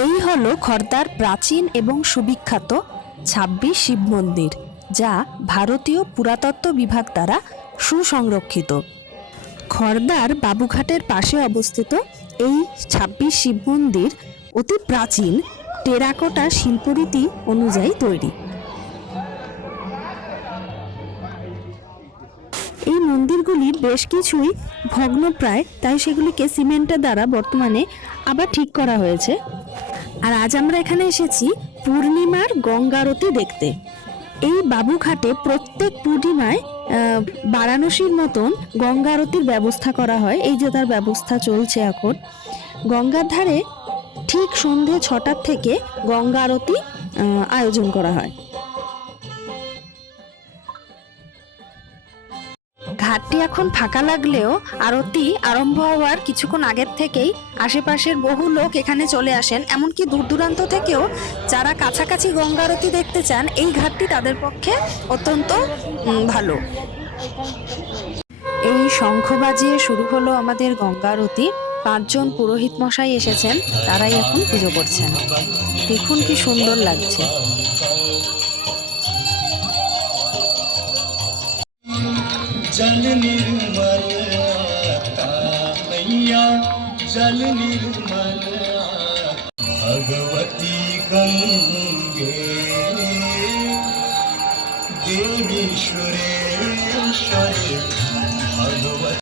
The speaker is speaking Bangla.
এই হলো খর্দার প্রাচীন এবং সুবিখ্যাত ২৬ শিব মন্দির, যা ভারতীয় পুরাতত্ত্ব বিভাগ দ্বারা সুসংরক্ষিত। খর্দার বাবুঘাটের পাশে অবস্থিত এই ২৬ শিব মন্দির অতি প্রাচীন টেরাকোটা শিল্পরীতি অনুযায়ী তৈরি। এই মন্দিরগুলির বেশ কিছুই ভগ্নপ্রায়, তাই সেগুলিকে সিমেন্টের দ্বারা বর্তমানে আবার ঠিক করা হয়েছে। আর আজ আমরা এখানে এসেছি পূর্ণিমার গঙ্গারতি দেখতে। এই বাবুঘাটে প্রত্যেক পূর্ণিমায় বারাণসীর মতন গঙ্গা আরতির ব্যবস্থা করা হয়। এই যে তার ব্যবস্থা চলছে এখন। গঙ্গার ধারে ঠিক সন্ধে ৬টার থেকে গঙ্গা আরতি আয়োজন করা হয়। ঘাটটি এখন ফাঁকা লাগলেও আরতি আরম্ভ হওয়ার কিছুক্ষণ আগের থেকেই আশেপাশের বহু লোক এখানে চলে আসেন। এমনকি দূর দূরান্ত থেকেও যারা কাছাকাছি গঙ্গা আরতি দেখতে চান, এই ঘাটটি তাদের পক্ষে অত্যন্ত ভালো। এই শঙ্খ বাজিয়ে শুরু হলো আমাদের গঙ্গা আরতি। ৫ জন পুরোহিত মশাই এসেছেন, তারাই এখন পুজো করছেন। দেখুন কি সুন্দর লাগছে। जल निर्मल आता मैया, जल निर्मल भगवती गंगे देवी सुरेश्वरी भगवती।